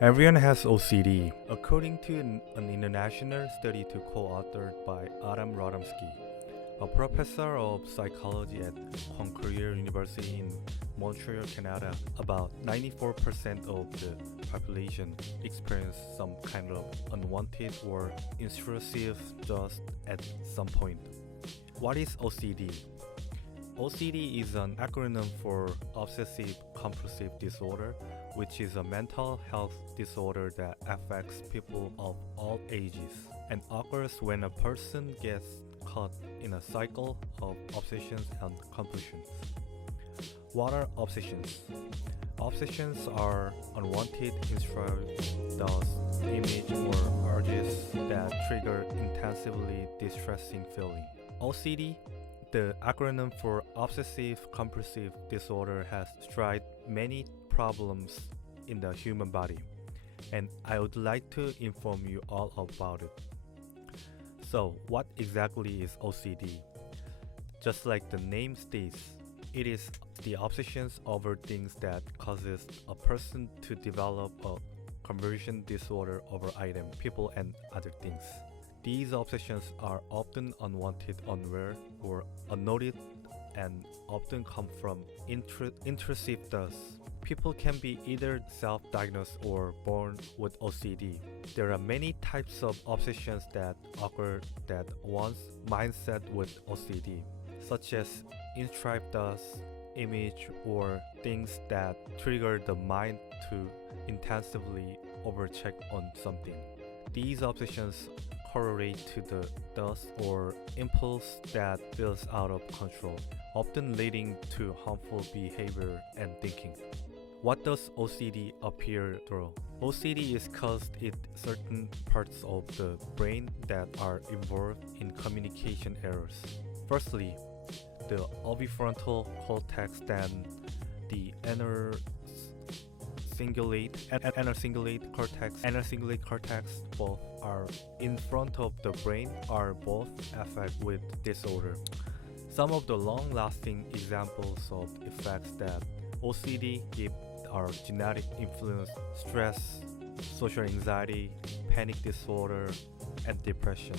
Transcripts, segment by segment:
Everyone has OCD, according to an international study co-authored by Adam Radomski, a professor of psychology at Concordia University in Montreal, Canada. About 94% of the population experience some kind of unwanted or intrusive thoughts at some point. What is OCD? OCD is an acronym for Obsessive Compulsive Disorder, which is a mental health disorder that affects people of all ages and occurs when a person gets caught in a cycle of obsessions and compulsions. What are obsessions? Obsessions are unwanted instructions, thoughts, images, or urges that trigger intensively distressing feeling. OCD, the acronym for Obsessive Compulsive Disorder, has tried many problems in the human body, and I would like to inform you all about it. So, what exactly is OCD? Just like the name states, it is the obsessions over things that causes a person to develop a conversion disorder over item, people, and other things. These obsessions are often unwanted, unaware, or unnoticed, and often come from intrusive thoughts. People can be either self-diagnosed or born with OCD. There are many types of obsessions that occur that one's mindset with OCD, such as intrusive thoughts, image, or things that trigger the mind to intensively overcheck on something. These obsessions correlate to the thoughts or impulse that feels out of control, often leading to harmful behavior and thinking. What does OCD appear through? OCD is caused in certain parts of the brain that are involved in communication errors. Firstly, the orbitofrontal cortex, then the inner cingulate cortex, both are in front of the brain, are both affected with disorder. Some of the long-lasting examples of effects that OCD give are genetic influence, stress, social anxiety, panic disorder, and depression.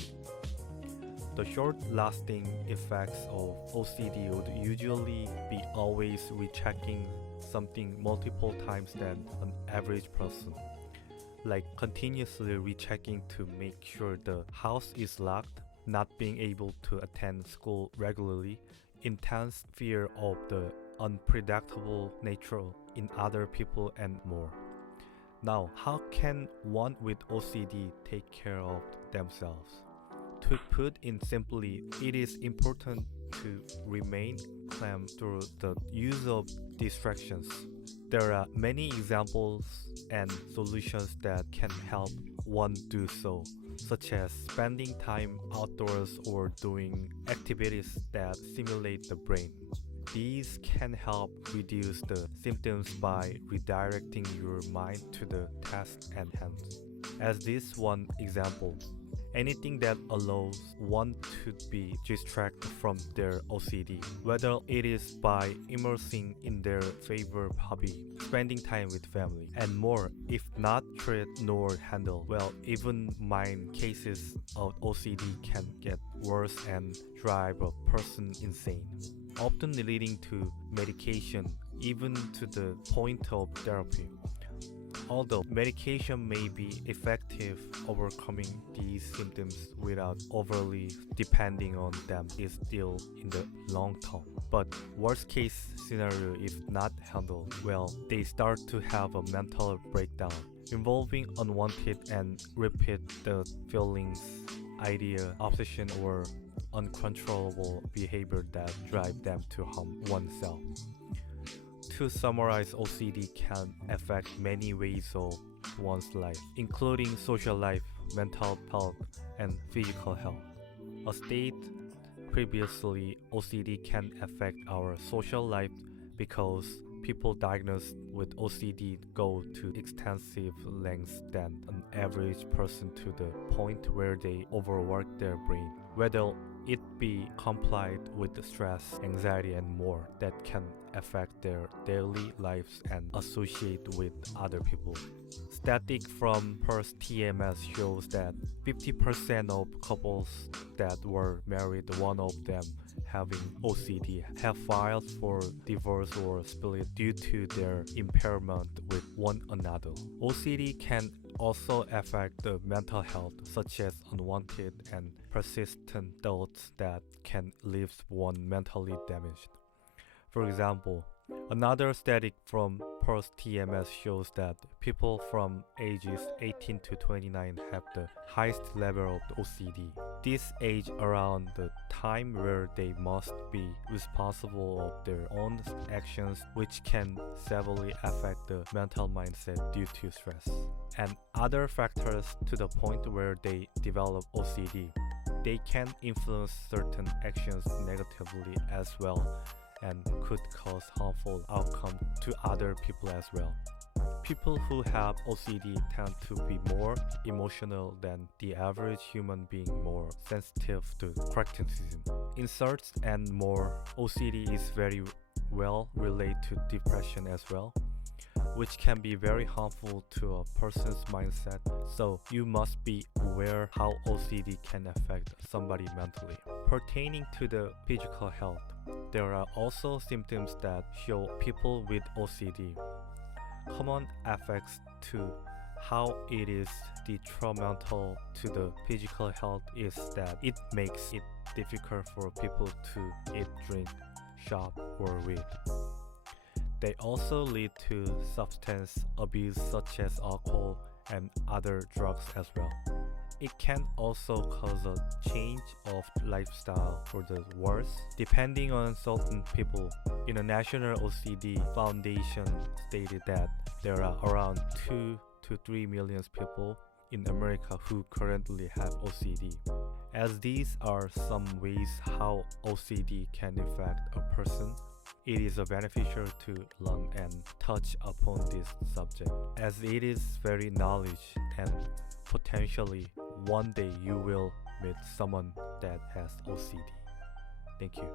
The short-lasting effects of OCD would usually be always rechecking something multiple times than an average person, like continuously rechecking to make sure the house is locked, not being able to attend school regularly, intense fear of the unpredictable nature in other people, and more. Now, how can one with OCD take care of themselves? To put in simply, it is important to remain calm through the use of distractions. There are many examples and solutions that can help one do so, such as spending time outdoors or doing activities that stimulate the brain. These can help reduce the symptoms by redirecting your mind to the task at hand. As this one example, anything that allows one to be distracted from their OCD, whether it is by immersing in their favorite hobby, spending time with family, and more, if not treated nor handled well, even mild cases of OCD can get worse and drive a person insane, often leading to medication, even to the point of therapy. Although medication may be effective, overcoming these symptoms without overly depending on them is still in the long term. But worst case scenario, if not handled well, they start to have a mental breakdown involving unwanted and repeat the feelings, idea, obsession, or uncontrollable behavior that drive them to harm oneself. To summarize, OCD can affect many ways of one's life, including social life, mental health, and physical health. As stated previously, OCD can affect our social life because people diagnosed with OCD go to extensive lengths than an average person, to the point where they overwork their brain. Whether it be complied with the stress, anxiety, and more that can affect their daily lives and associate with other people. Static from Perth TMS shows that 50% of couples that were married, one of them having OCD, have filed for divorce or split due to their impairment with one another. OCD can also affect the mental health, such as unwanted and persistent thoughts that can leave one mentally damaged. For example, another study from Perth TMS shows that people from ages 18 to 29 have the highest level of the OCD. This age around the time where they must be responsible of their own actions, which can severely affect the mental mindset due to stress. And other factors to the point where they develop OCD. They can influence certain actions negatively as well and could cause harmful outcomes to other people as well. People who have OCD tend to be more emotional than the average human being, more sensitive to criticism, insults, and more. OCD is very well related to depression as well, which can be very harmful to a person's mindset. So you must be aware how OCD can affect somebody mentally. Pertaining to the physical health, there are also symptoms that show people with OCD. Common effects to how it is detrimental to the physical health is that it makes it difficult for people to eat, drink, shop, or read. They also lead to substance abuse such as alcohol and other drugs as well. It can also cause a change of lifestyle for the worse, depending on certain people. International OCD Foundation stated that there are around 2 to 3 million people in America who currently have OCD. As these are some ways how OCD can affect a person, it is beneficial to learn and touch upon this subject, as it is very knowledge and potentially one day you will meet someone that has OCD. Thank you.